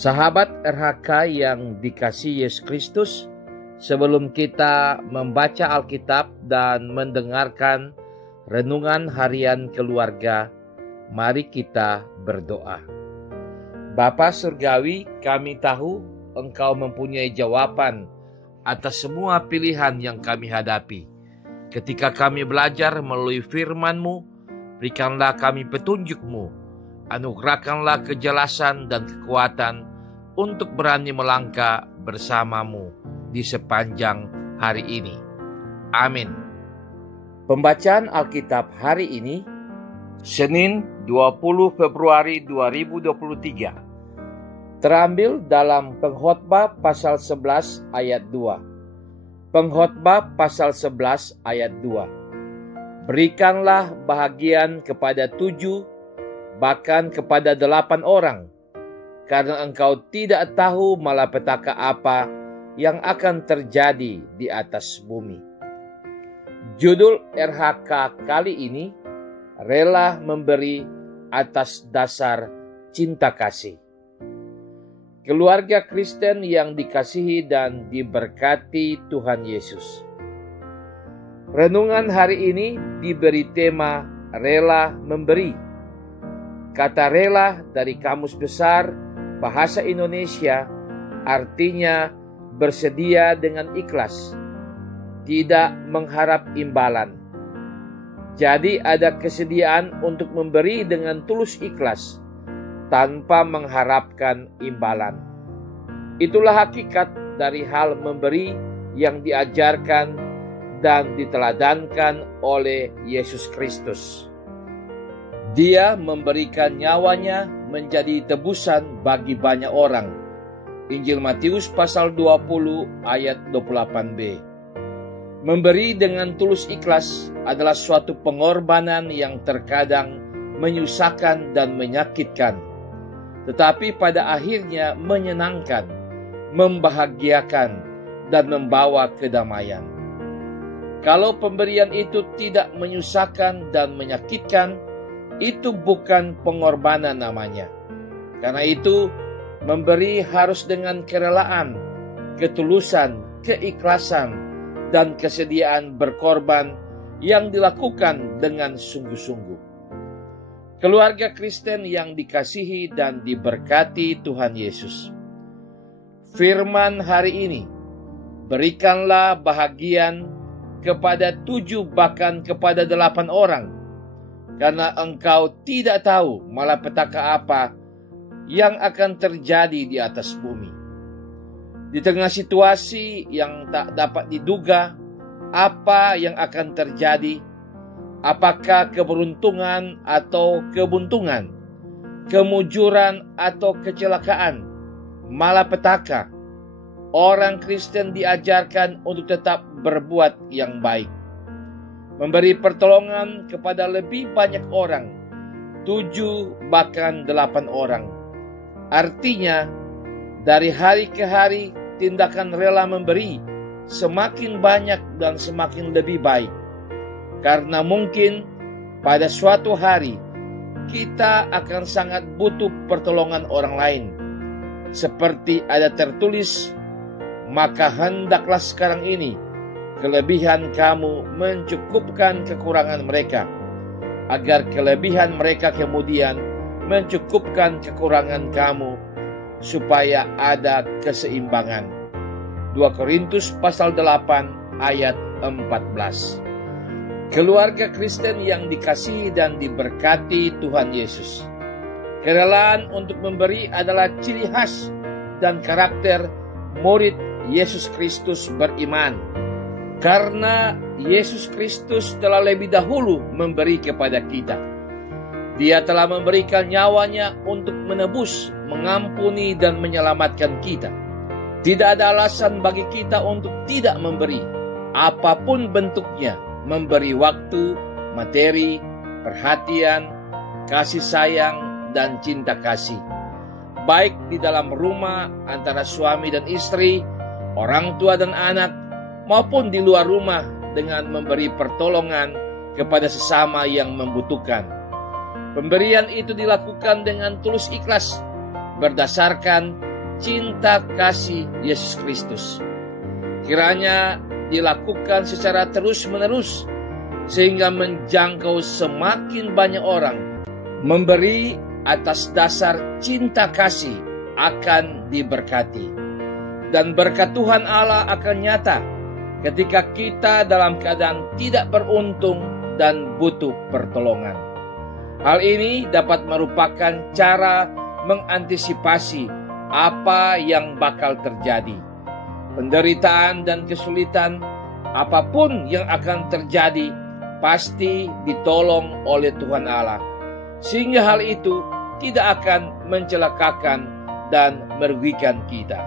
Sahabat RHK yang dikasihi Yesus Kristus, sebelum kita membaca Alkitab dan mendengarkan renungan harian keluarga, mari kita berdoa. Bapa Surgawi, kami tahu Engkau mempunyai jawaban atas semua pilihan yang kami hadapi. Ketika kami belajar melalui firman-Mu, berikanlah kami petunjuk-Mu, anugerahkanlah kejelasan dan kekuatan untuk berani melangkah bersama-Mu di sepanjang hari ini. Amin. Pembacaan Alkitab hari ini, Senin 20 Februari 2023, terambil dalam Pengkhotbah pasal 11 ayat 2. Pengkhotbah pasal 11 ayat 2. Berikanlah bahagian kepada 7, bahkan kepada 8 orang, karena engkau tidak tahu malapetaka apa yang akan terjadi di atas bumi. Judul RHK kali ini, Rela Memberi Atas Dasar Cinta Kasih. Keluarga Kristen yang dikasihi dan diberkati Tuhan Yesus. Renungan hari ini diberi tema Rela Memberi. Kata rela dari Kamus Besar Bahasa Indonesia artinya bersedia dengan ikhlas, tidak mengharap imbalan. Jadi ada kesediaan untuk memberi dengan tulus ikhlas, tanpa mengharapkan imbalan. Itulah hakikat dari hal memberi yang diajarkan dan diteladankan oleh Yesus Kristus. Dia memberikan nyawanya menjadi tebusan bagi banyak orang. Injil Matius pasal 20 ayat 28b. Memberi dengan tulus ikhlas adalah suatu pengorbanan yang terkadang menyusahkan dan menyakitkan, tetapi pada akhirnya menyenangkan, membahagiakan, dan membawa kedamaian. Kalau pemberian itu tidak menyusahkan dan menyakitkan, itu bukan pengorbanan namanya. Karena itu, memberi harus dengan kerelaan, ketulusan, keikhlasan, dan kesediaan berkorban yang dilakukan dengan sungguh-sungguh. Keluarga Kristen yang dikasihi dan diberkati Tuhan Yesus. Firman hari ini, berikanlah bahagian kepada 7 bahkan kepada 8 orang, karena engkau tidak tahu malapetaka apa yang akan terjadi di atas bumi. Di tengah situasi yang tak dapat diduga, apa yang akan terjadi, apakah keberuntungan atau kebuntungan, kemujuran atau kecelakaan, malapetaka, orang Kristen diajarkan untuk tetap berbuat yang baik, memberi pertolongan kepada lebih banyak orang, 7 bahkan 8 orang. Artinya, dari hari ke hari tindakan rela memberi semakin banyak dan semakin lebih baik. Karena mungkin pada suatu hari kita akan sangat butuh pertolongan orang lain. Seperti ada tertulis, maka hendaklah sekarang ini kelebihan kamu mencukupkan kekurangan mereka, agar kelebihan mereka kemudian mencukupkan kekurangan kamu, supaya ada keseimbangan. 2 Korintus pasal 8 ayat 14. Keluarga Kristen yang dikasihi dan diberkati Tuhan Yesus. Kerelaan untuk memberi adalah ciri khas dan karakter murid Yesus Kristus beriman. Karena Yesus Kristus telah lebih dahulu memberi kepada kita. Dia telah memberikan nyawanya untuk menebus, mengampuni, dan menyelamatkan kita. Tidak ada alasan bagi kita untuk tidak memberi, apapun bentuknya, memberi waktu, materi, perhatian, kasih sayang, dan cinta kasih. Baik di dalam rumah antara suami dan istri, orang tua dan anak, maupun di luar rumah dengan memberi pertolongan kepada sesama yang membutuhkan. Pemberian itu dilakukan dengan tulus ikhlas, berdasarkan cinta kasih Yesus Kristus. Kiranya dilakukan secara terus-menerus sehingga menjangkau semakin banyak orang. Memberi atas dasar cinta kasih akan diberkati. Dan berkat Tuhan Allah akan nyata ketika kita dalam keadaan tidak beruntung dan butuh pertolongan. Hal ini dapat merupakan cara mengantisipasi apa yang bakal terjadi. Penderitaan dan kesulitan, apapun yang akan terjadi, pasti ditolong oleh Tuhan Allah, sehingga hal itu tidak akan mencelakakan dan merugikan kita.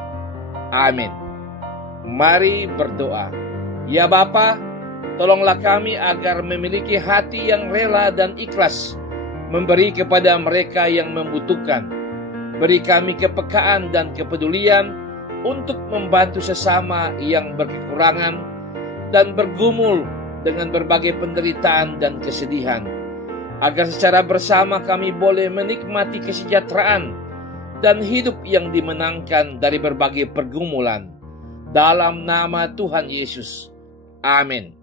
Amin. Mari berdoa. Ya Bapa, tolonglah kami agar memiliki hati yang rela dan ikhlas memberi kepada mereka yang membutuhkan. Beri kami kepekaan dan kepedulian untuk membantu sesama yang berkekurangan dan bergumul dengan berbagai penderitaan dan kesedihan, agar secara bersama kami boleh menikmati kesejahteraan dan hidup yang dimenangkan dari berbagai pergumulan. Dalam nama Tuhan Yesus. Amin.